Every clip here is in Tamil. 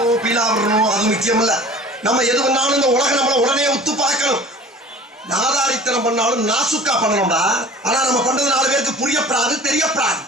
அது முக்கியம் இல்ல. நம்ம எது பண்ணாலும் இந்த உலகம் நம்மள உடனே உத்து பார்க்கணும். நாதாரித்தனம் பண்ணாலும் நாசுக்கா பண்ணணும்டா. ஆனா நம்ம பண்றது 4 பேருக்கு புரியப்படாது, தெரியப்படாது.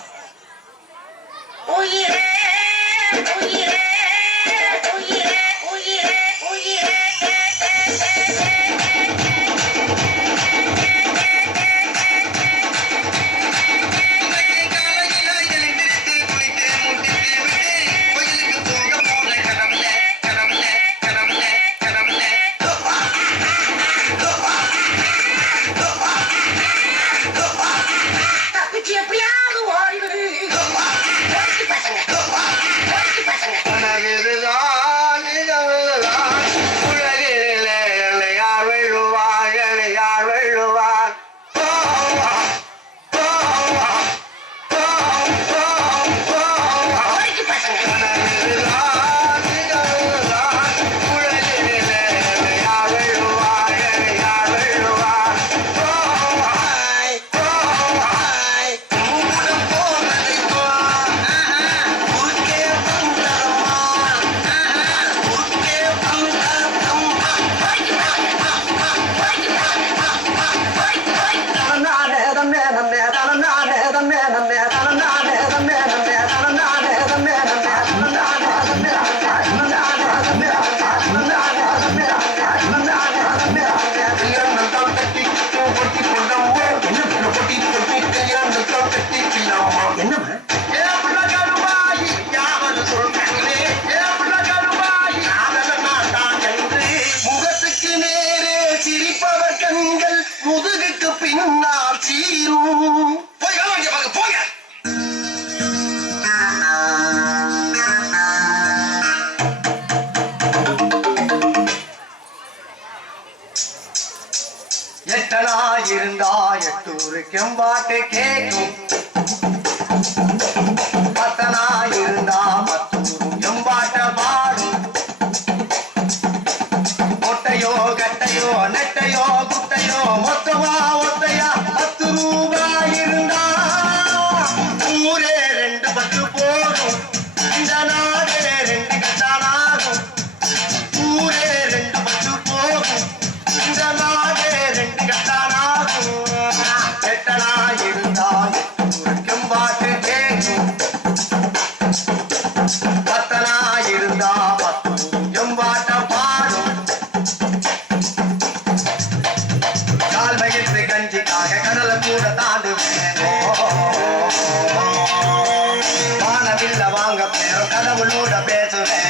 இருந்தா 8 கெம்பாட்டு கேக்கும். 10 இருந்தா 10 எம்பாட்ட பாடும். மொட்டையோ கட்டையோ நெட்டையோ குட்டையோ மொத்தமா ஒத்தையா 10 ரூபாய் இருந்தா ஊரே 2 பத்து போடும். இந்த நாடே 2 கட்டானாகும். ஊரே 2 பத்து போகும். இந்த நாடே 2 கட்டானாகும். 8 இருந்தா 8 கெம்பாட்டு கேக்கும். 10 இருந்தா 10 எம்பாட்ட பாடும். கால் வயிற்று கஞ்சிக்காக கடலை கூட தாண்டுவேன். வானவில்ல வாங்க பேரும் கடவுளோட பேசுவேன்.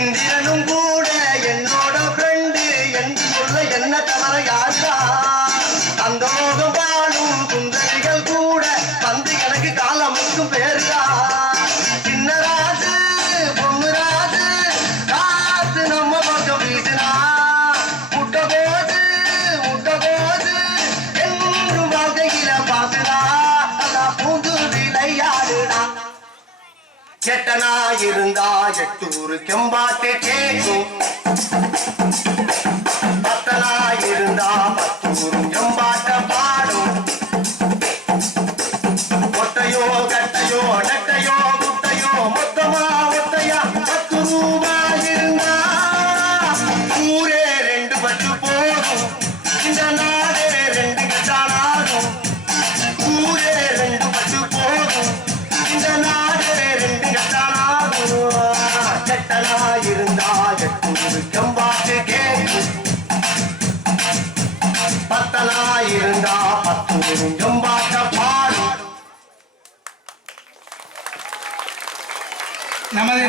இந்திரனும் கூட என்னோட ஃப்ரெண்டு என்று சொல்ல என்ன தவற யாருக்கா? அந்த மோகம் வாழும் குந்தரிகள் கூட வந்து எனக்கு காலமுக்கும் பேருக்கா? சின்னராஜு பொண்ணுராஜு காத்து நம்ம பக்கம் வீசுனா முட்ட போது என்றும் வாழ்க்கையில பாசுனா பூந்து விளையாடுனா. 8 இருந்தா 8 கெம்பாட்டு கேக்கும். 10 இருந்தா 10 எம்பாட்ட பாடும். ஒட்டையோ கட்டையோ நெட்டையோ குட்டையோ மொத்தமா ஒத்தையா 10 ரூபாய் இருந்தா ஊரே 2 பத்து போடும். இந்த நாடே 2 கட்டானாகும். ஊரே 2 பத்து போடும். இந்த நாடே 2 கட்டானாகும். 8 இருந்தா 8 கெம்பாட்டு கேக்கும். 10 இருந்தா 10 எம்பாட்ட பாடும். நமது